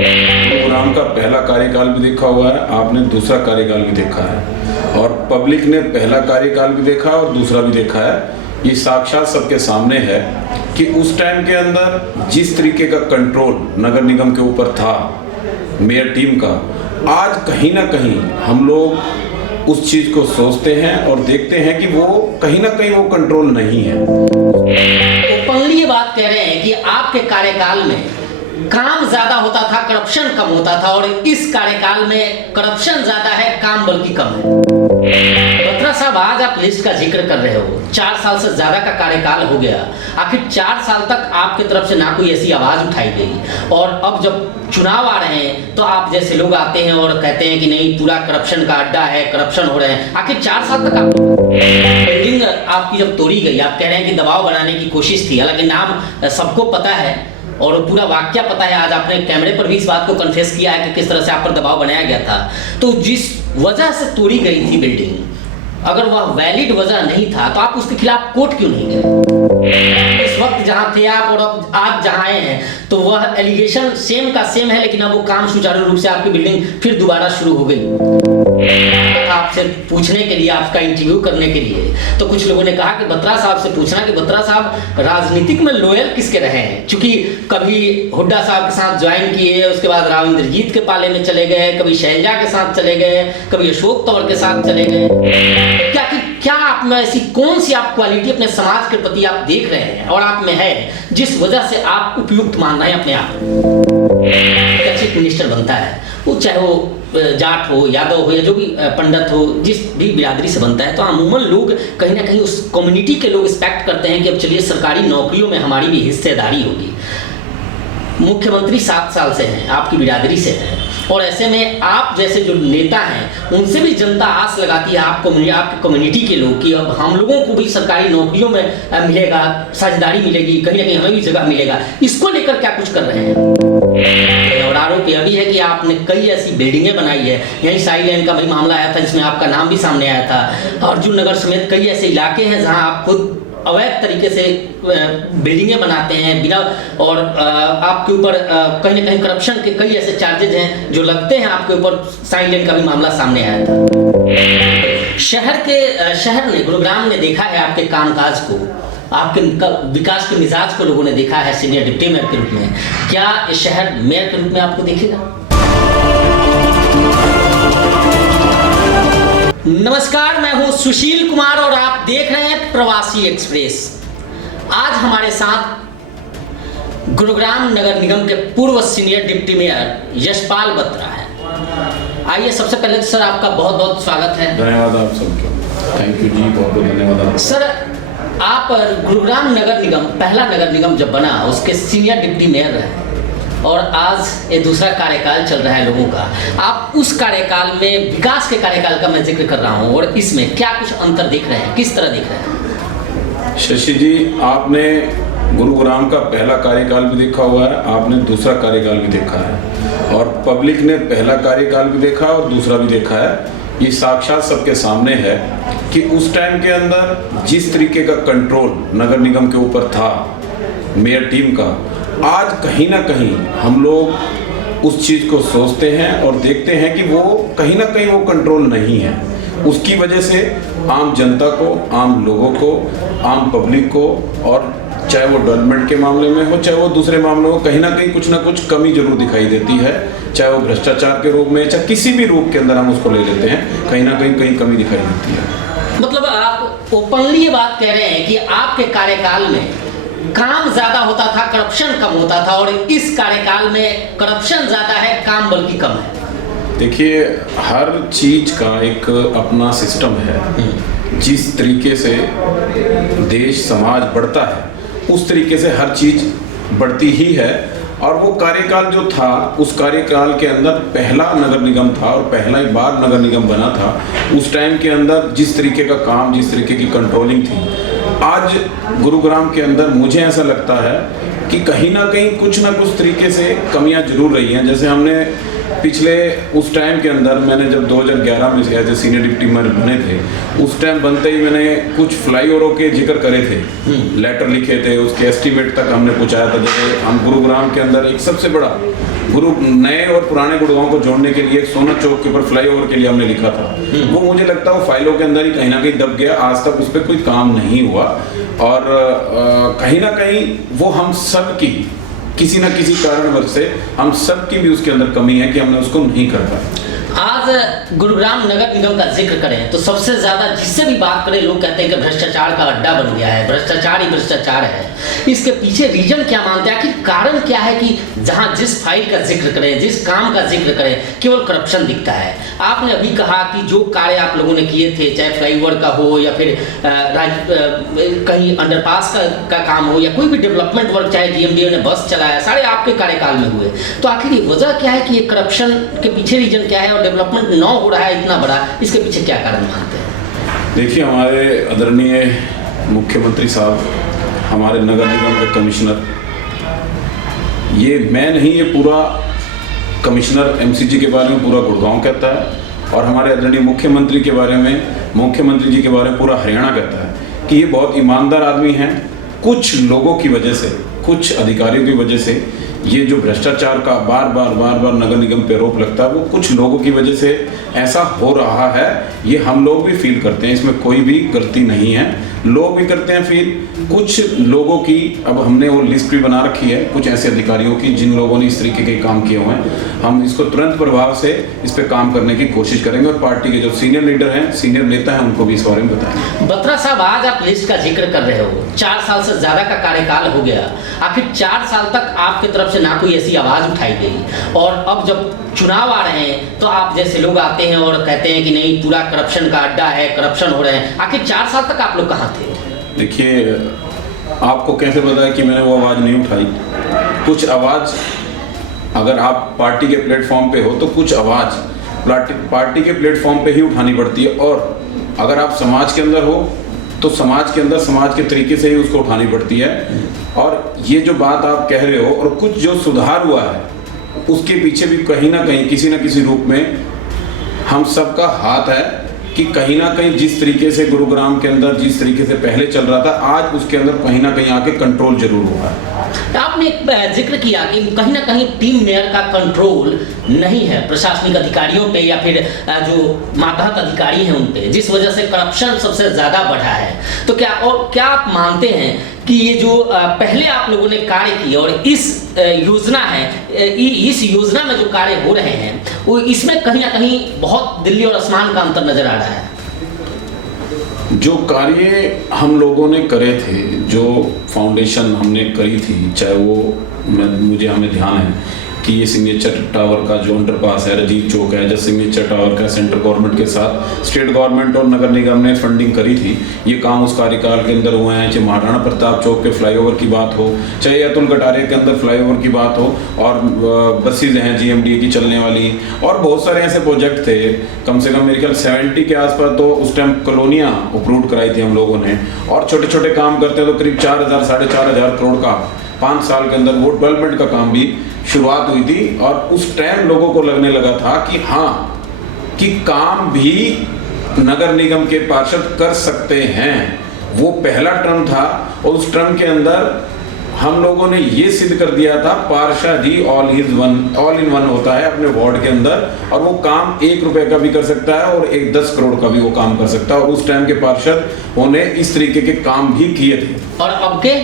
गुरुग्राम का पहला कार्यकाल भी देखा हुआ है, आपने दूसरा कार्यकाल भी देखा है और पब्लिक ने पहला कार्यकाल भी देखा और दूसरा भी देखा है। ये साक्षात सबके सामने है कि उस टाइम के अंदर जिस तरीके का कंट्रोल नगर निगम के ऊपर था मेयर टीम का, आज कहीं ना कहीं हम लोग उस चीज को सोचते हैं और देखते हैं कि वो कहीं ना कहीं वो कंट्रोल नहीं है। ओपनली ये बात कह रहे हैं कि आपके कार्यकाल में काम ज्यादा होता था, करप्शन कम होता था, और इस कार्यकाल में करप्शन ज्यादा है, काम बल्कि कम है। बत्रा साहब, आज आप लिस्ट का जिक्र कर रहे हो, 4 साल से ज्यादा का कार्यकाल हो गया। आखिर 4 साल तक आपकी तरफ से ना कोई ऐसी आवाज उठाई गई, और अब जब चुनाव आ रहे हैं तो आप जैसे लोग आते हैं और कहते हैं कि नहीं, पूरा करप्शन का अड्डा है, करप्शन हो रहे हैं। आखिर 4 साल तक बिल्डिंग आपकी जब तोड़ी गई, आप कह रहे हैं कि दबाव बनाने की कोशिश थी, हालांकि नाम सबको पता है और पूरा वाक्य पता है। आज आपने कैमरे पर भी इस बात को कन्फेस किया है कि किस तरह से आप पर दबाव बनाया गया था। तो जिस वजह से तोड़ी गई थी बिल्डिंग, अगर वह वैलिड वजह नहीं था तो आप उसके खिलाफ कोर्ट क्यों नहीं गए? इस वक्त जहां थे आप और अब आज जहां आए हैं तो वह एलिगेशन सेम का सेम है, लेकिन अब वो काम सुचारू रूप से आपकी बिल्डिंग फिर दोबारा शुरू हो गई। आपसे पूछने के लिए, आपका इंटरव्यू करने के लिए, तो कुछ लोगों ने कहा कि बत्रा साहब से पूछना कि बत्रा साहब राजनीतिक में लोयल किसके रहे हैं, क्योंकि कभी हुड्डा साहब के साथ ज्वाइन किए, उसके बाद राव इंद्रजीत के पाले में चले गए, कभी शैलजा के साथ चले गए, कभी अशोक तंवर के साथ चले गए। क्या आप में ऐसी कौन सी आप क्वालिटी अपने समाज के प्रति आप देख रहे हैं और आप में है जिस वजह से आप उपयुक्त मान रहे हैं अपने आप? चीफ मिनिस्टर बनता है, वो चाहे वो जाट हो, यादव हो, या जो भी पंडित हो, जिस भी बिरादरी से बनता है, तो अमूमन लोग कहीं ना कहीं उस कम्युनिटी के लोग एक्सपेक्ट करते हैं कि अब चलिए सरकारी नौकरियों में हमारी भी हिस्सेदारी होगी। मुख्यमंत्री 7 साल से हैं, आपकी बिरादरी से हैं, और ऐसे में आप जैसे जो नेता हैं उनसे भी जनता आस लगाती है आपकी कम्युनिटी के लोग कि अब हम लोगों को भी सरकारी नौकरियों में मिलेगा, साझेदारी मिलेगी, कहीं ना कहीं हमें भी जगह मिलेगा। इसको लेकर क्या कुछ कर रहे हैं? और आरोप यह भी है कि आपने कई ऐसी बिल्डिंगें बनाई है, यही साई लेन का भी मामला आया था जिसमें आपका नाम भी सामने आया था, अर्जुन नगर समेत कई ऐसे इलाके हैं जहां आप खुद अवैध तरीके से बिल्डिंगें बनाते हैं बिना, और आपके ऊपर कहीं ना कहीं करप्शन के कई ऐसे चार्जेज हैं जो लगते हैं आपके ऊपर। साइन लेन का भी मामला सामने आया था। शहर ने, गुरुग्राम ने देखा है आपके कामकाज को, आपके विकास के मिजाज को लोगों ने देखा है सीनियर डिप्टी मेयर के रूप में। क्या इस शहर मेयर के रूप में आपको देखेगा? नमस्कार, मैं हूं सुशील कुमार और आप देख रहे हैं प्रवासी एक्सप्रेस। आज हमारे साथ गुरुग्राम नगर निगम के पूर्व senior deputy mayor Yashpal Batra है। आइए, सबसे पहले सर आपका बहुत बहुत स्वागत है। धन्यवाद आप सबको, थैंक यू जी, बहुत बहुत धन्यवाद। सर, आप गुरुग्राम नगर निगम, पहला नगर निगम जब बना, उसके सीनियर डिप्टी मेयर रहे और आज ये दूसरा कार्यकाल चल रहा है लोगों का। आप उस कार्यकाल में, विकास के कार्यकाल का मैं जिक्र कर रहा हूँ, और इसमें क्या कुछ अंतर देख रहे हैं, किस तरह देख रहे हैं? शशि जी, आपने गुरुग्राम का पहला कार्यकाल भी देखा हुआ है, आपने दूसरा कार्यकाल भी देखा है और पब्लिक ने पहला कार्यकाल भी देखा और दूसरा भी देखा है। ये साक्षात सबके सामने है कि उस टाइम के अंदर जिस तरीके का कंट्रोल नगर निगम के ऊपर था मेयर टीम का, आज कहीं ना कहीं हम लोग उस चीज़ को सोचते हैं और देखते हैं कि वो कहीं ना कहीं वो कंट्रोल नहीं है। उसकी वजह से आम जनता को, आम लोगों को, आम पब्लिक को, और चाहे वो डेवलपमेंट के मामले में हो, चाहे वो दूसरे मामलों में, कहीं ना कहीं कुछ ना कुछ कमी जरूर दिखाई देती है। चाहे वो भ्रष्टाचार के रूप में, चाहे किसी भी रूप के अंदर हम उसको ले लेते हैं, कहीं ना कहीं कमी दिखाई देती है। मतलब आप ओपनली ये बात कह रहे हैं कि आपके कार्यकाल में काम ज्यादा होता था, करप्शन कम होता था, और इस कार्यकाल में करप्शन ज्यादा है, काम बल्कि कम है। देखिए, हर चीज का एक अपना सिस्टम है। जिस तरीके से देश समाज बढ़ता है उस तरीके से हर चीज बढ़ती ही है। और वो कार्यकाल जो था, उस कार्यकाल के अंदर पहला नगर निगम था और पहला ही बार नगर निगम बना था। उस टाइम के अंदर जिस तरीके का काम, जिस तरीके की कंट्रोलिंग थी, आज गुरुग्राम के अंदर मुझे ऐसा लगता है कि कहीं ना कुछ तरीके से कमियां जरूर रही हैं। जैसे हमने पिछले उस टाइम के अंदर, मैंने जब 2011 में as a senior deputy mayor बने थे, उस टाइम बनते ही मैंने कुछ फ्लाईओवरों के जिक्र करे थे, लेटर लिखे थे, उसके एस्टीमेट तक हमने पहुंचाया था। जैसे हम गुरुग्राम के अंदर एक सबसे बड़ा नए और पुराने गुड़गांव को जोड़ने के लिए एक सोना चौक के ऊपर फ्लाईओवर के लिए हमने लिखा था, वो मुझे लगता है वो फाइलों के अंदर ही कहीं ना कहीं दब गया, आज तक उस पर कोई काम नहीं हुआ। और कहीं ना कहीं वो हम सब की किसी न किसी कारणवश से हम सब की भी उसके अंदर कमी है कि हमने उसको नहीं कर पाया। आज गुरुग्राम नगर निगम का जिक्र करें तो सबसे ज्यादा जिससे भी बात करें लोग कहते हैं कि भ्रष्टाचार का अड्डा बन गया है, भ्रष्टाचार ही भ्रष्टाचार है। इसके पीछे रीजन क्या मानते हैं कि कारण क्या है कि जहां जिस फाइल का जिक्र करें, जिस काम का जिक्र करें, केवल करप्शन दिखता है। आपने अभी कहा कि जो कार्य आप लोगों ने किए थे, चाहे फ्लाईओवर का हो या फिर कहीं अंडरपास का काम हो या कोई भी डेवलपमेंट वर्क, चाहे जीएमडीओ ने बस चलाया, सारे आपके कार्यकाल में हुए। तो आखिर ये वजह क्या है कि ये करप्शन के पीछे रीजन क्या है और डेवलपमेंट न हो रहा है इतना बड़ा, इसके पीछे क्या कारण मानते हैं? देखिए, हमारे आदरणीय मुख्यमंत्री साहब, हमारे नगर निगम के कमिश्नर, ये मैं नहीं, ये पूरा कमिश्नर एमसीजी के बारे में पूरा गुड़गांव कहता है और हमारे आदरणीय मुख्यमंत्री के बारे में, मुख्यमंत्री जी के बारे में पूरा हरियाणा कहता है कि ये बहुत ईमानदार आदमी हैं। कुछ लोगों की वजह से, कुछ अधिकारियों की वजह से ये जो भ्रष्टाचार का बार बार नगर निगम पे आरोप लगता है, वो कुछ लोगों की वजह से ऐसा हो रहा है। ये हम लोग भी फील करते हैं, इसमें कोई भी गलती नहीं है, लोग भी करते हैं फील। कुछ लोगों की अब हमने वो लिस्ट भी बना रखी है, कुछ ऐसे अधिकारियों की जिन लोगों ने इस तरीके के काम किए हुए हैं। हम इसको तुरंत प्रभाव से इस पे काम करने की कोशिश करेंगे और पार्टी के जो सीनियर लीडर हैं, सीनियर नेता हैं, उनको भी इस बारे में बताएंगे। बत्रा साहब, आज आप लिस्ट का जिक्र कर रहे हो, 4 साल से ज्यादा का कार्यकाल हो गया। आखिर 4 साल तक आपकी तरफ से ना कोई ऐसी आवाज उठाई गई और अब जब चुनाव आ रहे हैं तो आप जैसे लोग आते हैं और कहते हैं कि नहीं, पूरा करप्शन का अड्डा है, करप्शन हो रहे हैं। आखिर 4 साल तक आप लोग कहाँ थे? देखिए, आपको कैसे पता है कि मैंने वो आवाज़ नहीं उठाई? कुछ आवाज़, अगर आप पार्टी के प्लेटफॉर्म पे हो तो कुछ आवाज़ पार्टी के प्लेटफॉर्म पे ही उठानी पड़ती है, और अगर आप समाज के अंदर हो तो समाज के अंदर समाज के तरीके से ही उसको उठानी पड़ती है। और ये जो बात आप कह रहे हो और कुछ जो सुधार हुआ है उसके पीछे भी कहीं ना कहीं किसी न किसी रूप में हम सबका हाथ है कि कहीं ना कहीं जिस तरीके से गुरुग्राम के अंदर जिस तरीके से पहले चल रहा था, आज उसके अंदर कहीं ना कहीं आके कंट्रोल जरूर हुआ है। आपने एक जिक्र किया कि कहीं ना कहीं टीम मेयर का कंट्रोल नहीं है प्रशासनिक अधिकारियों पे या फिर जो मातहत अधिकारी हैं उन पे, जिस वजह से करप्शन सबसे ज्यादा बढ़ा है। तो क्या आप मानते हैं कि ये जो पहले आप लोगों ने कार्य किए और इस योजना है, इस योजना में जो कार्य हो रहे हैं वो इसमें कहीं ना कहीं बहुत दिल्ली और आसमान का अंतर नजर आ रहा है? जो कार्य हम लोगों ने करे थे, जो फाउंडेशन हमने करी थी, चाहे वो हमें ध्यान है कि ये सिग्नेचर टावर का जो अंडरपास है, राजीव चौक है, जो सिग्नेचर टावर का सेंट्रल गवर्नमेंट के साथ स्टेट गवर्नमेंट और नगर निगम ने फंडिंग करी थी, ये काम उस कार्यकाल के अंदर हुए हैं। चाहे महाराणा प्रताप चौक पे फ्लाईओवर की बात हो, चाहे अतुल कटारिया के अंदर फ्लाईओवर की बात हो, और बसेज हैं जीएमडीए की चलने वाली, और बहुत सारे ऐसे प्रोजेक्ट थे, कम से कम मेरे ख्याल 70 के आसपास तो उस टाइम कॉलोनियाँ अप्रूव कराई थी हम लोगों ने। और छोटे छोटे काम करते हैं तो करीब 4,000 साढ़े 4,000 करोड़ का 5 साल के अंदर वो डेवलपमेंट का काम भी शुरुआत हुई थी। और उस टाइम लोगों को लगने लगा था कि हाँ, कि काम भी नगर निगम के पार्षद कर सकते हैं। वो पहला टर्म था और उस टर्म के अंदर हम लोगों ने ये सिद्ध कर दिया था, पार्षद ही ऑल इन वन होता है अपने वार्ड के अंदर, और वो काम 1 रुपए का भी कर सकता है और 10 करोड़ का भी वो काम कर सकता है। और उस टाइम के पार्षद उन्हें इस तरीके के काम भी किए थे। और अब के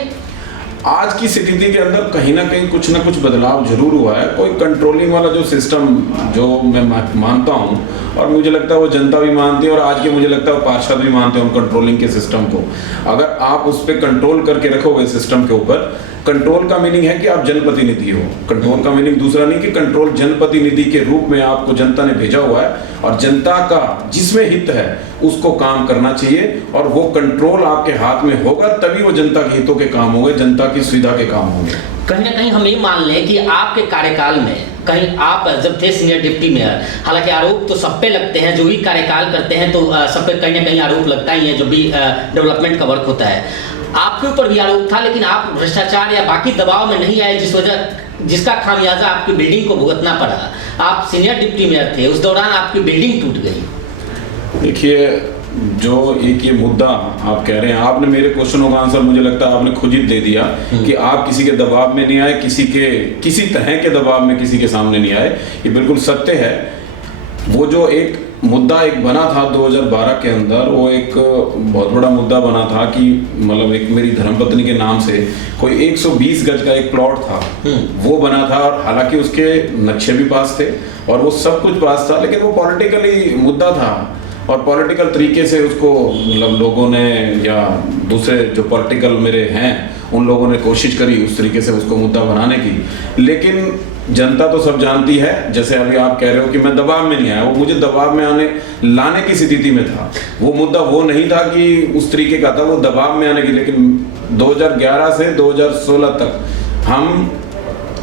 आज की स्थिति के अंदर कहीं ना कहीं कुछ ना कुछ बदलाव जरूर हुआ है। कोई कंट्रोलिंग वाला जो सिस्टम जो मैं मानता हूँ और मुझे लगता है वो जनता भी मानती है और आज के मुझे लगता है वो पार्षद भी मानते हैं उन कंट्रोलिंग के सिस्टम को। अगर आप उस पर कंट्रोल करके रखोगे सिस्टम के ऊपर, कंट्रोल का मीनिंग है कि आप जनप्रतिनिधि हो। कंट्रोल का मीनिंग दूसरा नहीं कि कंट्रोल जनप्रतिनिधि के रूप में आपको जनता ने भेजा हुआ है और जनता का जिसमें हित है उसको काम करना चाहिए, और वो कंट्रोल आपके हाथ में होगा तभी वो जनता के हितों के काम होंगे, जनता की सुविधा के काम होंगे। कहीं ना कहीं हम ये मान लें कि आपके कार्यकाल में कहीं आप जब थे सीनियर डिप्टी मेयर, हालांकि आरोप तो सब पे लगते हैं, जो भी कार्यकाल करते हैं तो सब पे कहीं ना कहीं आरोप लगता ही है, जो भी डेवलपमेंट का वर्क होता है। आपके ऊपर भी आरोप था, लेकिन आप भ्रष्टाचार या बाकी दबाव में नहीं आए, जिसका खामियाजा आपकी बिल्डिंग को भुगतना पड़ा। आप सीनियर डिप्टी मेयर थे, उस दौरान आपकी बिल्डिंग टूट गई। देखिए, जो एक ये मुद्दा आप कह रहे हैं, आपने मेरे क्वेश्चनों का आंसर मुझे लगता है आपने खुद ही दे दिया कि आप किसी के दबाव में नहीं आए, किसी तरह के दबाव में किसी के सामने नहीं आए। ये बिल्कुल सत्य है। वो जो एक मुद्दा एक बना था 2012 के अंदर, वो एक बहुत बड़ा मुद्दा बना था कि मतलब एक मेरी धर्मपत्नी के नाम से कोई 120 गज का एक प्लॉट था, वो बना था। और हालांकि उसके नक्शे भी पास थे और वो सब कुछ पास था, लेकिन वो पॉलिटिकली मुद्दा था और पॉलिटिकल तरीके से उसको मतलब लोगों ने या दूसरे जो पॉलिटिकल मेरे हैं उन लोगों ने कोशिश करी उस तरीके से उसको मुद्दा बनाने की। लेकिन जनता तो सब जानती है, जैसे अभी आप कह रहे हो कि मैं दबाव में नहीं आया, वो मुझे दबाव में लाने की स्थिति में था। वो मुद्दा वो नहीं था कि उस तरीके का था, वो दबाव में आने की। लेकिन 2011 से 2016 तक हम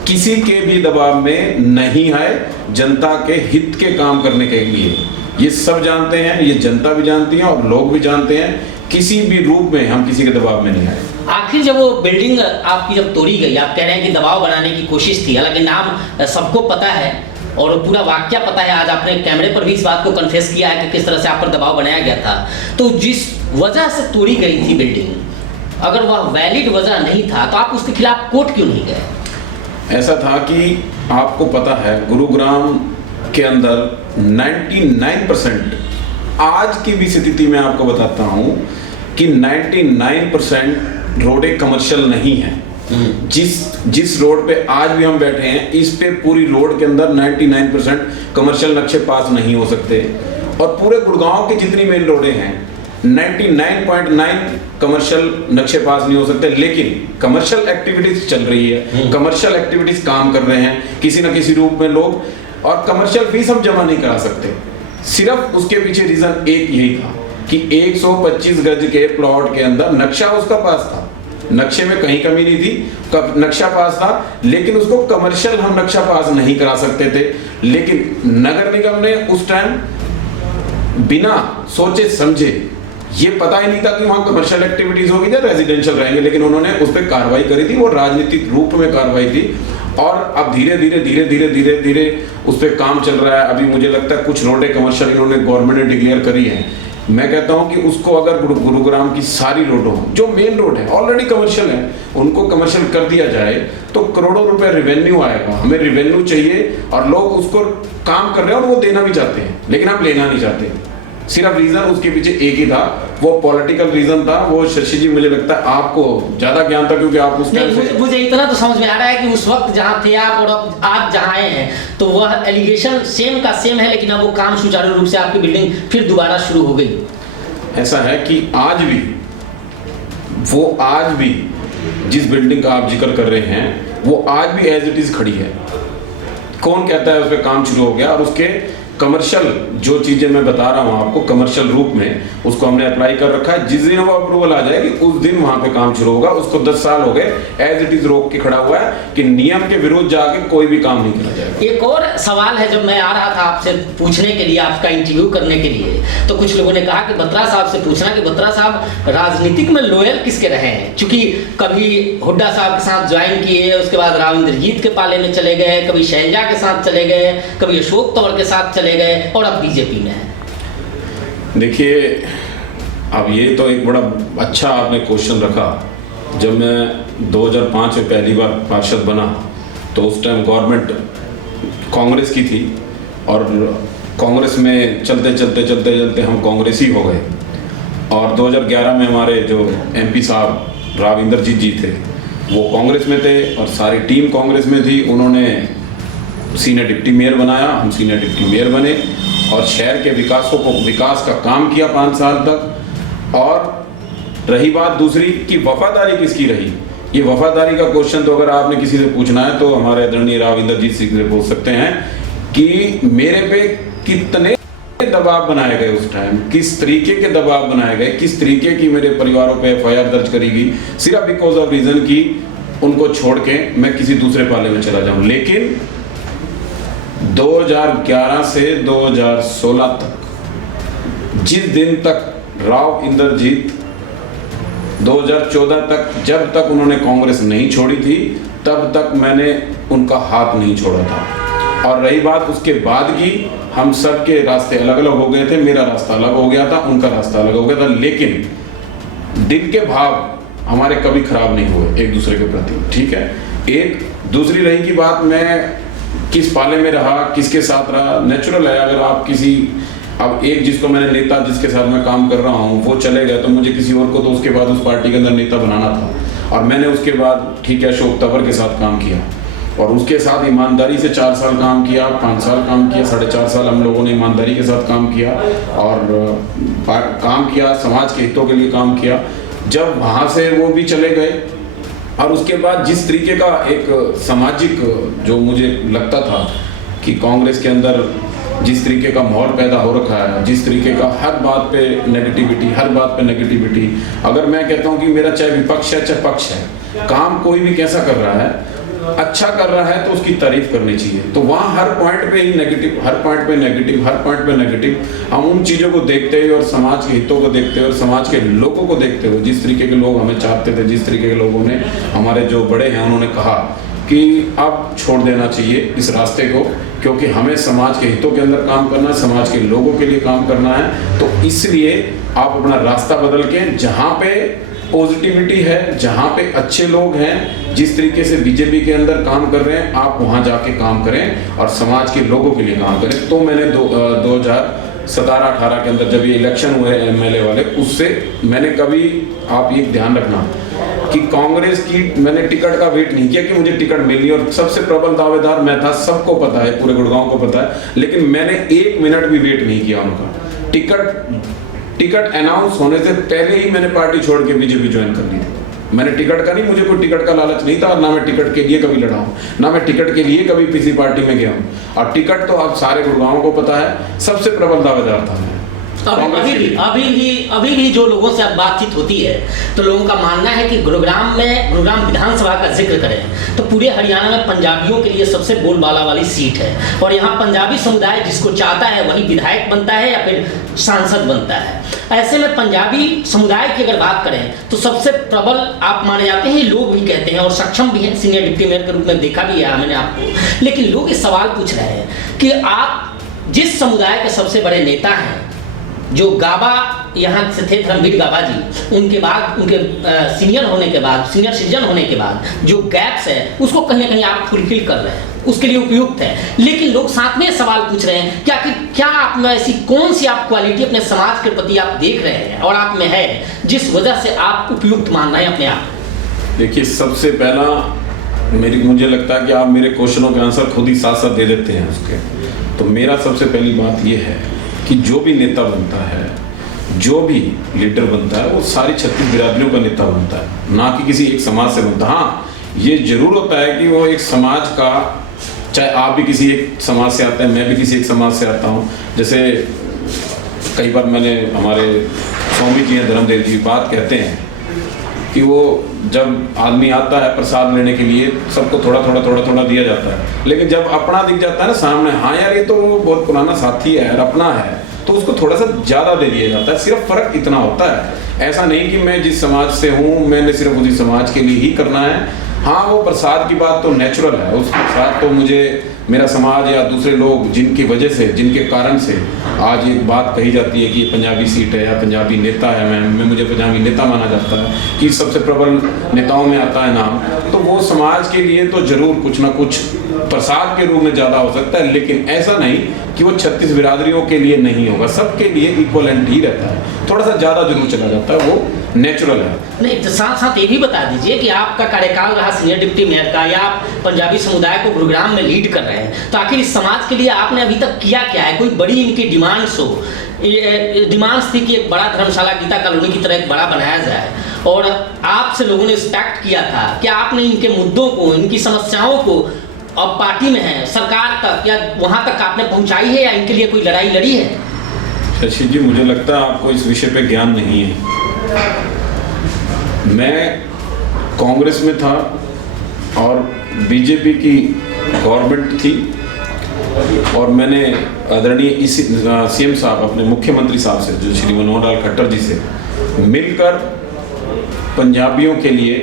किसी के भी दबाव में नहीं आए जनता के हित के काम करने के लिए। ये सब जानते हैं, ये जनता भी जानती है और लोग भी जानते हैं, किसी भी रूप में हम किसी के दबाव में नहीं आए। आखिर जब वो बिल्डिंग आपकी जब तोड़ी गई, आप कह रहे हैं कि दबाव बनाने की कोशिश थी, हालांकि नाम सबको पता है और पूरा वाक्य पता है। आज आपने कैमरे पर भी इस बात को कन्फेस किया है कि किस तरह से आप पर दबाव बनाया गया था। तो जिस वजह से तोड़ी गई थी बिल्डिंग, अगर वह वैलिड वजह नहीं था तो आप उसके खिलाफ कोर्ट क्यों नहीं गए? ऐसा था कि आपको पता है गुरुग्राम के अंदर 99% आज की भी स्थिति में आपको बताता हूं कि 99% रोडें कमर्शियल नहीं है। जिस रोड पे आज भी हम बैठे हैं, इस पे पूरी रोड के अंदर 99% कमर्शियल नक्शे पास नहीं हो सकते। और पूरे गुड़गांव की जितनी मेन रोडें हैं 99.9 कमर्शियल नक्शे पास नहीं हो सकते। लेकिन कमर्शियल एक्टिविटीज चल रही है, कमर्शियल एक्टिविटीज काम कर रहे हैं किसी ना किसी रूप में लोग, और कमर्शियल फीस हम जमा नहीं करा सकते। सिर्फ उसके पीछे रीजन एक यही था कि 125 गज के प्लॉट के अंदर नक्शा उसका पास था, नक्शे में कहीं कमी नहीं थी, नक्शा पास था, लेकिन उसको कमर्शियल हम नक्शा पास नहीं करा सकते थे। लेकिन नगर निगम ने उस टाइम बिना सोचे समझे, ये पता ही नहीं था कि वहां कमर्शियल एक्टिविटीज होगी या रेजिडेंशियल रहेंगे, लेकिन उन्होंने उस पर कार्रवाई करी थी। वो राजनीतिक रूप में कार्रवाई थी और अब धीरे धीरे उस पर काम चल रहा है। अभी मुझे लगता है कुछ रोडें कमर्शियल इन्होंने गवर्नमेंट ने डिक्लेयर करी है। मैं कहता हूं कि उसको अगर गुरुग्राम की सारी रोडों जो मेन रोड है ऑलरेडी कमर्शियल है, उनको कमर्शियल कर दिया जाए तो करोड़ों रुपए रेवेन्यू आएगा। हमें रेवेन्यू चाहिए और लोग उसको काम कर रहे हैं और वो देना भी चाहते हैं, लेकिन हम लेना नहीं चाहते। सिर्फ रीजन उसके पीछे एक ही था, वो पॉलिटिकल रीजन था। वो शशि जी मुझे लगता है आपको ज्यादा ज्ञान था क्योंकि आप उस टाइम से मुझे इतना तो समझ में आ रहा है कि उस वक्त जहां थे आप और अब आज जहां आए हैं तो वह एलिगेशन सेम का सेम है, लेकिन अब वो काम सुचारू रूप से आपकी बिल्डिंग फिर दोबारा शुरू हो गई। ऐसा है कि आज भी जिस बिल्डिंग का आप जिक्र कर रहे हैं वो आज भी एज इट इज खड़ी है। कौन कहता है उस पर काम शुरू हो गया? और उसके कमर्शियल जो चीजें मैं बता रहा हूं आपको कमर्शियल रूप में उसको हमने अप्लाई कर रखा है। जिस दिन वो अप्रूवल आ जाएगी उस दिन वहां पे काम शुरू होगा। उसको 10 साल हो गए एज इट इज रोक के खड़ा हुआ है कि नियम के विरुद्ध जाके कोई भी काम नहीं किया जाएगा। एक और सवाल है, जब मैं आ रहा था आपसे पूछने के लिए, आपका इंटरव्यू करने के लिए, तो कुछ लोगों ने कहा कि बत्रा साहब से पूछना कि बत्रा साहब राजनीतिक में लोयल किसके रहे हैं, क्योंकि कभी हुड्डा साहब के साथ ज्वाइन किए, उसके बाद राव इंद्रजीत के पाले में चले गए, कभी शैलजा के साथ चले गए, कभी अशोक तंवर के साथ चले गए और अब बीजेपी में है। देखिए, अब ये तो एक बड़ा अच्छा आपने क्वेश्चन रखा। जब मैं 2005 में पहली बार पार्षद बना तो उस टाइम गवर्नमेंट कांग्रेस की थी और कांग्रेस में चलते हम कांग्रेसी हो गए। और 2011 में हमारे जो एमपी साहब राव इंद्रजीत जी थे वो कांग्रेस में थे और सारी टीम कांग्रेस में थी। उन्होंने सीनियर डिप्टी मेयर बनाया, हम सीनियर डिप्टी मेयर बने और शहर के विकास का काम किया 5 साल तक। और रही बात दूसरी कि वफादारी किसकी रही, ये वफादारी का क्वेश्चन तो अगर आपने किसी से पूछना है तो हमारे आदरणीय राव इंद्रजीत सिंह से पूछ सकते हैं कि मेरे पे कितने दबाव बनाए गए उस टाइम, किस तरीके के दबाव बनाए गए, किस तरीके की मेरे परिवारों पे FIR दर्ज करी गई, सिर्फ बिकॉज ऑफ रीजन की उनको छोड़ के मैं किसी दूसरे पाले में चला जाऊं। लेकिन 2011 से 2016 तक, जिस दिन तक राव इंद्रजीत 2014 तक, जब तक उन्होंने कांग्रेस नहीं छोड़ी थी तब तक मैंने उनका हाथ नहीं छोड़ा था। और रही बात उसके बाद की, हम सब के रास्ते अलग अलग हो गए थे, मेरा रास्ता अलग हो गया था, उनका रास्ता अलग हो गया था, लेकिन दिल के भाव हमारे कभी खराब नहीं हुए एक दूसरे के प्रति, ठीक है। एक दूसरी रही की बात, मैं किस पाले में रहा, किसके साथ रहा, नेचुरल है। अगर आप किसी, अब एक जिसको मैंने नेता जिसके साथ मैं काम कर रहा हूँ वो चले गए, तो मुझे किसी और को तो उसके बाद उस पार्टी के अंदर नेता बनाना था, और मैंने उसके बाद ठीक है अशोक तंवर के साथ काम किया, और उसके साथ ईमानदारी से 4 साल काम किया, 5 साल काम किया, 4.5 साल हम लोगों ने ईमानदारी के साथ काम किया, और काम किया, समाज के हितों के लिए काम किया। जब वहाँ से वो भी चले गए, और उसके बाद जिस तरीके का एक सामाजिक, जो मुझे लगता था कि कांग्रेस के अंदर जिस तरीके का माहौल पैदा हो रखा है, जिस तरीके का हर बात पे नेगेटिविटी, हर बात पे नेगेटिविटी, अगर मैं कहता हूँ कि मेरा चाहे विपक्ष है चाहे पक्ष है, काम कोई भी कैसा कर रहा है, अच्छा कर रहा है तो उसकी तारीफ करनी चाहिए। तो वहाँ हर पॉइंट पे ही नेगेटिव, हर पॉइंट पे नेगेटिव, हर पॉइंट पे नेगेटिव। हम उन चीज़ों को देखते हुए और समाज के हितों को देखते हुए और समाज के लोगों को देखते हुए, जिस तरीके के लोग हमें चाहते थे, जिस तरीके के लोगों ने, हमारे जो बड़े हैं उन्होंने कहा कि अब छोड़ देना चाहिए इस रास्ते को, क्योंकि हमें समाज के हितों के अंदर काम करना है, समाज के लोगों के लिए काम करना है। तो इसलिए आप अपना रास्ता बदल के, जहाँ पे पॉजिटिविटी है, जहाँ पे अच्छे लोग हैं, जिस तरीके से बीजेपी के अंदर काम कर रहे हैं, आप वहाँ जाके काम करें और समाज के लोगों के लिए काम करें। तो मैंने 2017-18 के अंदर जब ये इलेक्शन हुए एमएलए वाले, उससे मैंने कभी, आप ये ध्यान रखना कि कांग्रेस की मैंने टिकट का वेट नहीं किया कि मुझे टिकट मिली, और सबसे प्रबल दावेदार मैं था, सबको पता है, पूरे गुड़गांव को पता है, लेकिन मैंने 1 मिनट भी वेट नहीं किया उनका। टिकट अनाउंस होने से पहले ही मैंने पार्टी छोड़ के बीजेपी ज्वाइन कर ली थी। मैंने टिकट का नहीं, मुझे कोई टिकट का लालच नहीं था, और ना मैं टिकट के लिए कभी लड़ा हूँ, ना मैं टिकट के लिए कभी किसी पार्टी में गया हूँ। और टिकट तो आप सारे गुड़गांव को पता है, सबसे प्रबल दावेदार था मैं। अभी भी जो लोगों से अब बातचीत होती है, तो लोगों का मानना है कि गुरुग्राम विधानसभा का जिक्र करें तो पूरे हरियाणा में पंजाबियों के लिए सबसे बोलबाला वाली सीट है, और यहाँ पंजाबी समुदाय जिसको चाहता है वही विधायक बनता है या फिर सांसद बनता है। ऐसे में पंजाबी समुदाय की अगर बात करें तो सबसे प्रबल आप माने जाते हैं, लोग भी कहते हैं और सक्षम भी हैं, सीनियर डिप्टी मेयर के रूप में देखा भी है मैंने आपको। लेकिन लोग ये सवाल पूछ रहे हैं कि आप जिस समुदाय के सबसे बड़े नेता हैं, जो गाबा यहाँ से थे, धर्मवीर गाबा जी, उनके बाद उनके सीनियर होने के बाद, सीनियर सिटीजन होने के बाद जो गैप्स है उसको कहीं ना कहीं आप फुलफिल कर रहे हैं, उसके लिए उपयुक्त है। लेकिन लोग साथ में सवाल पूछ रहे हैं क्या आप में ऐसी कौन सी आप क्वालिटी अपने समाज के प्रति आप देख रहे हैं और आप में है जिस वजह से आप उपयुक्त मान रहे हैं अपने आप? देखिए, सबसे पहला मुझे लगता है कि आप मेरे क्वेश्चनों के आंसर खुद ही साथ साथ दे देते हैं उसके। तो मेरा सबसे पहली बात यह है कि जो भी नेता बनता है, जो भी लीडर बनता है, वो सारी 36 बिरादरियों का नेता बनता है, ना कि किसी एक समाज से बनता। हाँ, ये जरूर होता है कि वो एक समाज का, चाहे आप भी किसी एक समाज से आते हैं, मैं भी किसी एक समाज से आता हूँ। जैसे कई बार मैंने, हमारे स्वामी जी हैं धर्मदेव जी, बात कहते हैं कि वो जब आदमी आता है प्रसाद लेने के लिए, सबको थोड़ा थोड़ा दिया जाता है, लेकिन जब अपना दिख जाता है ना सामने, हाँ यार ये तो बहुत पुराना साथी है यार, अपना है, तो उसको थोड़ा सा ज़्यादा दे दिया जाता है। सिर्फ फ़र्क इतना होता है, ऐसा नहीं कि मैं जिस समाज से हूँ मैंने सिर्फ उसी समाज के लिए ही करना है। हाँ, वो प्रसाद की बात तो नेचुरल है, उस प्रसाद तो मुझे मेरा समाज या दूसरे लोग जिनकी वजह से, जिनके कारण से आज एक बात कही जाती है कि ये पंजाबी सीट है या पंजाबी नेता है, मुझे पंजाबी नेता माना जाता है कि सबसे प्रबल नेताओं में आता है नाम, तो वो समाज के लिए तो जरूर कुछ ना कुछ प्रसाद के रूप में ज़्यादा हो सकता है, लेकिन ऐसा नहीं कि वो 36 बिरादरियों के लिए नहीं होगा, सबके लिए इक्वलेंट ही रहता है। थोड़ा सा ज़्यादा जरूर चला जाता है, वो नेचुरल है। नहीं, तो साथ साथ ये भी बता दीजिए कि आपका कार्यकाल रहा सीनियर डिप्टी मेयर का, या आप पंजाबी समुदाय को गुरुग्राम में लीड कर रहे हैं, तो आखिर इस समाज के लिए आपने अभी तक किया क्या है? कोई बड़ी इनकी डिमांड्स हो? डिमांड्स थी कि एक बड़ा धर्मशाला गीता कॉलोनी की तरह एक बड़ा बनाया जाए, और आपसे लोगों ने एक्सपेक्ट किया था कि आपने इनके मुद्दों को, इनकी समस्याओं को, अब पार्टी में है, सरकार तक या वहाँ तक आपने पहुँचाई है, या इनके लिए कोई लड़ाई लड़ी है? शशि जी, मुझे लगता है आपको इस विषय पे ज्ञान नहीं है। मैं कांग्रेस में था और बीजेपी की गवर्नमेंट थी, और मैंने आदरणीय सीएम साहब, अपने मुख्यमंत्री साहब से, जो श्री मनोहर लाल खट्टर जी से मिलकर पंजाबियों के लिए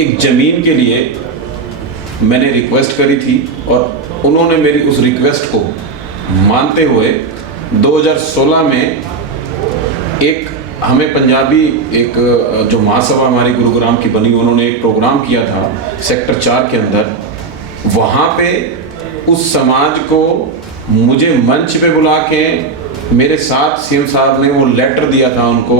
एक ज़मीन के लिए मैंने रिक्वेस्ट करी थी, और उन्होंने मेरी उस रिक्वेस्ट को मानते हुए 2016 में एक हमें पंजाबी एक जो महासभा हमारी गुरुग्राम की बनी, उन्होंने एक प्रोग्राम किया था सेक्टर 4 के अंदर। वहाँ पे उस समाज को मुझे मंच पे बुला के मेरे साथ सीएम साहब ने वो लेटर दिया था उनको।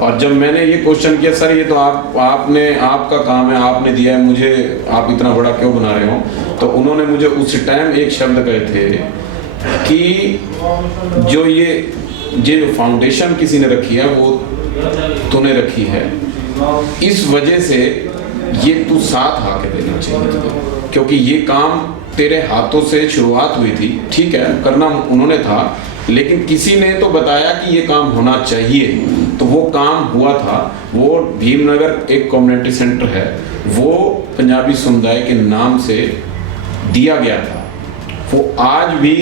और जब मैंने ये क्वेश्चन किया, सर ये तो आपका काम है, आपने दिया है मुझे, आप इतना बड़ा क्यों बना रहे हो, तो उन्होंने मुझे उस टाइम एक शब्द कहे थे कि जो फाउंडेशन किसी ने रखी है वो तूने रखी है, इस वजह से ये तू साथ आके देना चाहिए था, क्योंकि ये काम तेरे हाथों से शुरुआत हुई थी। ठीक है, करना उन्होंने था, लेकिन किसी ने तो बताया कि ये काम होना चाहिए, तो वो काम हुआ था। वो भीमनगर एक कम्युनिटी सेंटर है, वो पंजाबी समुदाय के नाम से दिया गया था। वो आज भी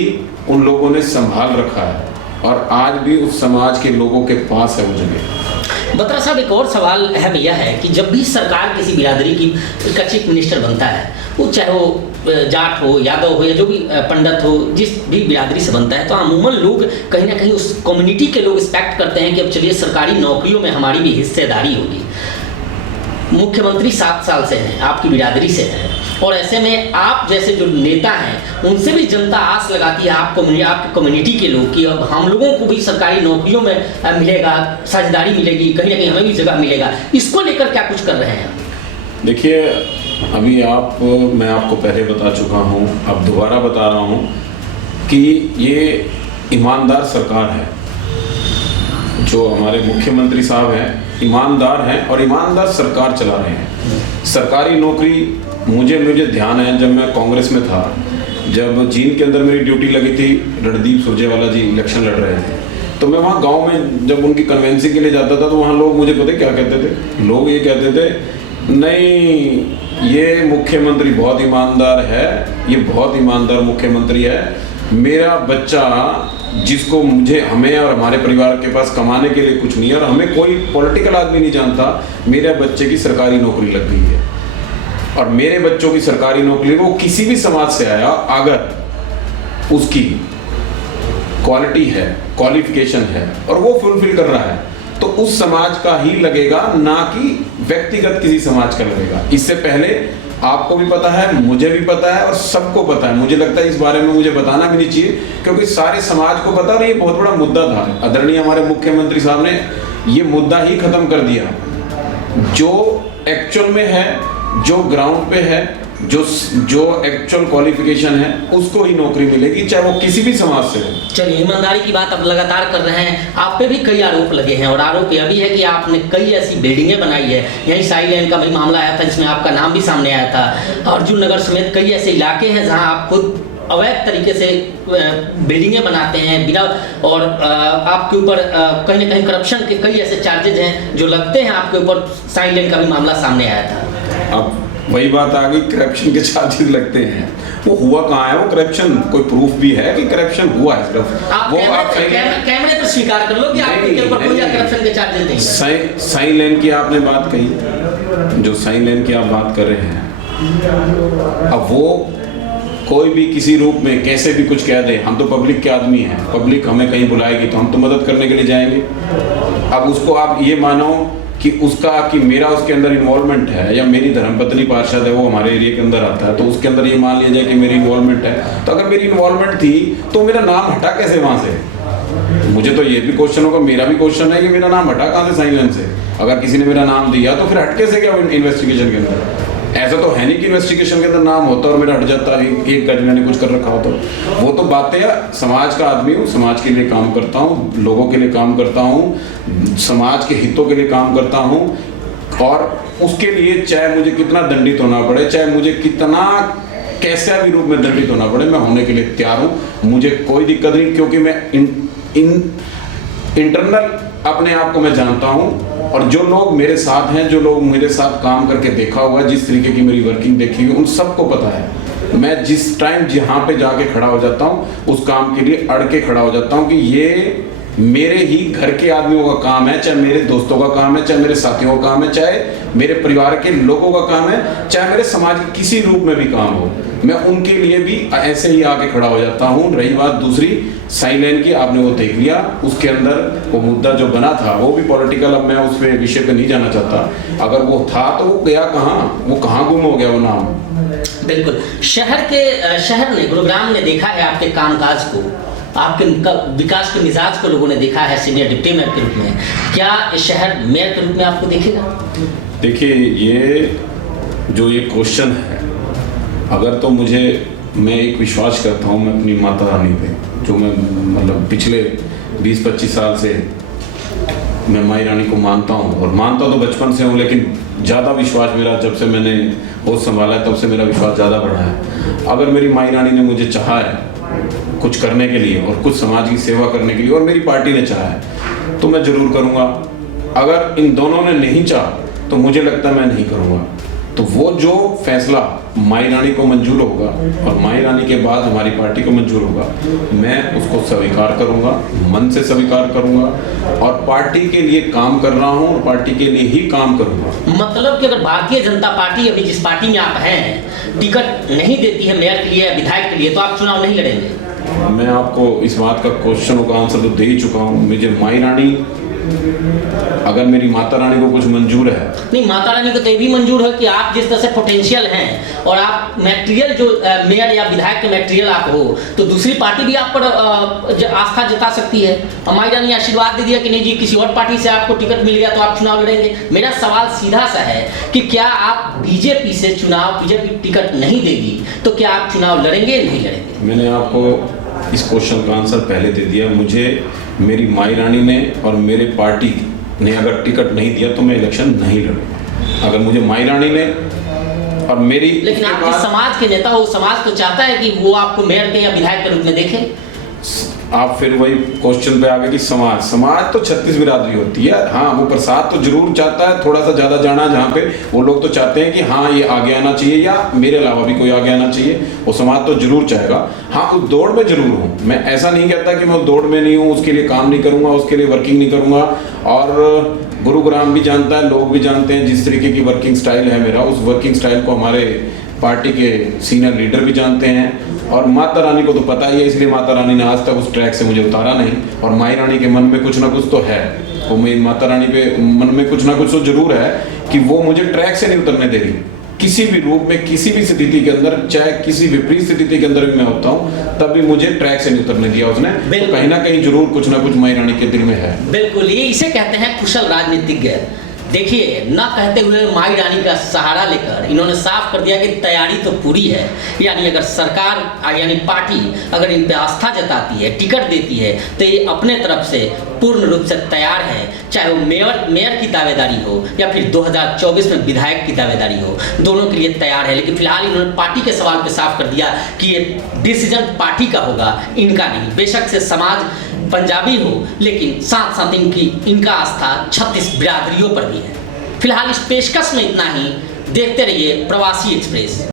उन लोगों ने संभाल रखा है और आज भी उस समाज के लोगों के पास है वो जगह। बत्रा साहब, एक और सवाल अहम यह है कि जब भी सरकार किसी बिरादरी की का चीफ मिनिस्टर बनता है, वो चाहे वो जाट हो, यादव हो या जो भी पंडित हो, जिस भी बिरादरी से बनता है, तो अमूमन लोग कहीं ना कहीं उस कम्युनिटी के लोग एक्सपेक्ट करते हैं कि अब चलिए सरकारी नौकरियों में हमारी भी हिस्सेदारी होगी। मुख्यमंत्री 7 साल से हैं, आपकी बिरादरी से हैं, और ऐसे में आप जैसे जो नेता हैं उनसे भी जनता आस लगाती है आपकी कम्युनिटी के लोग कि अब हम लोगों को भी सरकारी नौकरियों में मिलेगा, साझेदारी मिलेगी, कहीं ना कहीं हमें भी जगह मिलेगा। इसको लेकर क्या कुछ कर रहे हैं? देखिए, अभी मैं आपको पहले बता चुका हूँ, अब दोबारा बता रहा हूँ कि ये ईमानदार सरकार है। जो हमारे मुख्यमंत्री साहब हैं ईमानदार हैं और ईमानदार सरकार चला रहे हैं। सरकारी नौकरी मुझे ध्यान है, जब मैं कांग्रेस में था, जब जींद के अंदर मेरी ड्यूटी लगी थी, रणदीप सुरजेवाला जी इलेक्शन लड़ रहे थे, तो मैं वहाँ गांव में जब उनकी कन्वेंसिंग के लिए जाता था, तो वहाँ लोग मुझे पता क्या कहते थे? लोग ये कहते थे, नहीं ये मुख्यमंत्री बहुत ईमानदार है, ये बहुत ईमानदार मुख्यमंत्री है। मेरा बच्चा जिसको हमें और हमारे परिवार के पास कमाने के लिए कुछ नहीं है और हमें कोई पॉलिटिकल आदमी नहीं जानता, मेरे बच्चे की सरकारी नौकरी लग गई है। और मेरे बच्चों की सरकारी नौकरी, वो किसी भी समाज से आया, अगर उसकी क्वालिटी है, क्वालिफिकेशन है और वो फुलफिल कर रहा है, तो उस समाज का ही लगेगा, ना कि व्यक्तिगत किसी समाज का लगेगा। इससे पहले आपको भी पता है, मुझे भी पता है और सबको पता है। मुझे लगता है इस बारे में मुझे बताना भी नहीं चाहिए, क्योंकि सारे समाज को पता, और ये बहुत बड़ा मुद्दा था। आदरणीय हमारे मुख्यमंत्री साहब ने ये मुद्दा ही खत्म कर दिया। जो एक्चुअल में है, जो ग्राउंड पे है, जो एक्चुअल क्वालिफिकेशन है, उसको ही नौकरी मिलेगी, चाहे वो किसी भी समाज से हो। चलिए, ईमानदारी की बात अब लगातार कर रहे हैं। आप पे भी कई आरोप लगे हैं, और आरोप यह भी है कि आपने कई ऐसी बिल्डिंगें बनाई है। यही साई लेन का भी मामला आया था, जिसमें आपका नाम भी सामने आया था। अर्जुन नगर समेत कई ऐसे इलाके हैं जहां आप खुद अवैध तरीके से बिल्डिंगें बनाते हैं बिना, और आपके ऊपर कहीं ना कहीं करप्शन के कई ऐसे चार्जेज हैं जो लगते हैं आपके ऊपर। साई लेन का भी मामला सामने आया था। अब वही बात आ गई, करप्शन के चार्जेस लगते हैं। वो हुआ कहाँ है? वो करप्शन कोई प्रूफ भी है कि करप्शन हुआ है? सिर्फ आप कैमरे पर स्वीकार कर लो कि आपके ऊपर कोई करप्शन के चार्जेस नहीं। साई लेन की आपने बात कही, जो साई लेन की आप बात कर रहे हैं, अब वो कोई भी किसी रूप में कैसे भी कुछ कह दे, हम तो पब्लिक के आदमी हैं, पब्लिक हमें कहीं बुलाएगी तो हम तो मदद करने के लिए जाएंगे। अब उसको आप ये मानो कि मेरा उसके अंदर इन्वॉल्वमेंट है, या मेरी धर्मपत्नी पार्षद है, वो हमारे एरिया के अंदर आता है, तो उसके अंदर ये मान लिया जाए कि मेरी इन्वॉल्वमेंट है। तो अगर मेरी इन्वॉल्वमेंट थी तो मेरा नाम हटा कैसे वहाँ से? मुझे तो ये भी क्वेश्चन होगा, मेरा भी क्वेश्चन है कि मेरा नाम हटा कहाँ से साई लेन से? अगर किसी ने मेरा नाम दिया तो फिर हट कैसे गया इन्वेस्टिगेशन के अंदर? ऐसा तो है नहीं कि इन्वेस्टिगेशन के अंदर नाम होता और मेरा हट जाता, एक गज मैंने कुछ कर रखा हो। तो वो तो बातें है, समाज का आदमी हूँ, समाज के लिए काम करता हूँ, लोगों के लिए काम करता हूँ, समाज के हितों के लिए काम करता हूँ, और उसके लिए चाहे मुझे कितना दंडित होना पड़े, चाहे मुझे कितना कैसा भी रूप में दंडित होना पड़े, मैं होने के लिए तैयार हूँ। मुझे कोई दिक्कत नहीं, क्योंकि मैं इंटरनल अपने आप को मैं जानता हूँ, और जो लोग मेरे साथ हैं, जो लोग मेरे साथ काम करके देखा हुआ है, जिस तरीके की मेरी वर्किंग देखी हुई, उन सबको पता है मैं जिस टाइम जहाँ पे जाके खड़ा हो जाता हूँ, उस काम के लिए अड़ के खड़ा हो जाता हूँ कि ये मेरे ही घर के आदमियों का काम है, चाहे मेरे दोस्तों का काम है, चाहे मेरे साथियों का काम है, चाहे मेरे परिवार के लोगों का काम है, चाहे मेरे समाज के किसी रूप में भी काम हो, मैं उनके लिए भी ऐसे ही आके खड़ा हो जाता हूँ। रही बात दूसरी साइन लाइन की, आपने वो देख लिया, उसके अंदर वो मुद्दा जो बना था वो भी पॉलिटिकल, अब मैं उस विषय पे नहीं जाना चाहता। अगर वो था तो वो गया कहाँ, वो कहाँ गुम हो गया वो नाम। बिल्कुल, शहर ने, गुरुग्राम ने देखा है आपके कामकाज को, आपके विकास के मिजाज को लोगों ने देखा है सीनियर डिप्टी मेयर के रूप में। क्या शहर मेयर के रूप में आपको देखेगा? देखिए, ये जो ये क्वेश्चन है, अगर तो मैं एक विश्वास करता हूँ मैं अपनी माता रानी पे, जो मैं मतलब पिछले 20-25 साल से मैं माई रानी को मानता हूँ, और मानता तो बचपन से हूँ, लेकिन ज़्यादा विश्वास मेरा जब से मैंने होश संभाला है तब से मेरा विश्वास ज़्यादा बढ़ा है। अगर मेरी माई रानी ने मुझे चाहा है कुछ करने के लिए और कुछ समाज की सेवा करने के लिए, और मेरी पार्टी ने चाहा है, तो मैं ज़रूर करूँगा। अगर इन दोनों ने नहीं चाहा तो मुझे लगता है मैं नहीं करूँगा। तो वो जो फैसला माई रानी को मंजूर होगा और माई रानी के बाद हमारी पार्टी को मंजूर होगा, मैं उसको स्वीकार करूँगा, मन से स्वीकार करूँगा, और पार्टी के लिए काम कर रहा हूँ और पार्टी के लिए ही काम करूँगा। मतलब कि अगर भारतीय जनता पार्टी, अभी जिस पार्टी में आप हैं, टिकट नहीं देती है मेयर के लिए या विधायक के लिए, तो आप चुनाव नहीं लड़ेंगे? मैं आपको इस बात का क्वेश्चन का आंसर तो दे ही चुका हूँ। मुझे माई रानी, अगर मेरी माता रानी को कुछ मंजूर है, नहीं, माता रानी को तो ये भी मंजूर है कि आप जिस तरह से पोटेंशियल हैं और आप मटेरियल जो मेयर या विधायक के मटेरियल आप हो, तो दूसरी पार्टी भी आप पर आस्था जता सकती है। और माई रानी आशीर्वाद दे दिया कि नहीं जी, किसी और पार्टी से आपको टिकट मिल गया तो आप चुनाव लड़ेंगे। मेरा सवाल सीधा सा है कि क्या आप बीजेपी से बीजेपी टिकट नहीं देगी तो क्या आप चुनाव लड़ेंगे या नहीं लड़ेंगे? मैंने आपको इस क्वेश्चन का आंसर पहले दे दिया। मुझे मेरी माई रानी ने और मेरे पार्टी ने अगर टिकट नहीं दिया तो मैं इलेक्शन नहीं लड़ूंगा। अगर मुझे माई रानी ने और मेरी, लेकिन आप जिस समाज के नेता हो, समाज तो चाहता है कि वो आपको मेयर के या विधायक के रूप में देखे। आप फिर वही क्वेश्चन पे आ गए कि समाज तो 36 बिरादरी होती है। हाँ, वो प्रसाद तो जरूर चाहता है थोड़ा सा ज़्यादा जाना, जहाँ पे वो लोग तो चाहते हैं कि हाँ ये आगे आना चाहिए या मेरे अलावा भी कोई आगे आना चाहिए, वो समाज तो जरूर चाहेगा। हाँ, उस दौड़ में जरूर हूँ, मैं ऐसा नहीं कहता कि मैं उस दौड़ में नहीं हूँ, उसके लिए काम नहीं करूँगा, उसके लिए वर्किंग नहीं करूँगा। और गुरुग्राम भी जानता है, लोग भी जानते हैं जिस तरीके की वर्किंग स्टाइल है मेरा, उस वर्किंग स्टाइल को हमारे पार्टी के सीनियर लीडर भी जानते हैं, और माता रानी को तो पता ही है, इसलिए माता रानी ने आज तक उस ट्रैक से मुझे उतारा नहीं। और माई रानी के मन में कुछ ना कुछ तो है, वो मेरी माता रानी पे मन में कुछ ना कुछ तो जरूर है कि वो मुझे ट्रैक से नहीं उतरने दे रही। किसी भी रूप में, किसी भी स्थिति के अंदर, चाहे किसी विपरीत स्थिति के अंदर भी मैं होता हूँ, तब भी मुझे ट्रैक से नहीं उतरने दिया उसने। तो कहीं ना कहीं जरूर कुछ ना कुछ माई रानी के दिल में है। बिल्कुल, ये इसे कहते हैं कुशल राजनीतिज्ञ। देखिए, ना कहते हुए माई रानी का सहारा लेकर इन्होंने साफ कर दिया कि तैयारी तो पूरी है। यानी अगर सरकार यानी पार्टी अगर इन पे आस्था जताती है, टिकट देती है, तो ये अपने तरफ से पूर्ण रूप से तैयार है, चाहे वो मेयर की दावेदारी हो या फिर 2024 में विधायक की दावेदारी हो, दोनों के लिए तैयार है। लेकिन फिलहाल इन्होंने पार्टी के सवाल पे साफ कर दिया कि ये डिसीजन पार्टी का होगा, इनका नहीं। बेशक से समाज पंजाबी हो, लेकिन साथ साथ इनका आस्था 36 बिरादरियों पर भी है। फिलहाल इस पेशकश में इतना ही। देखते रहिए प्रवासी एक्सप्रेस।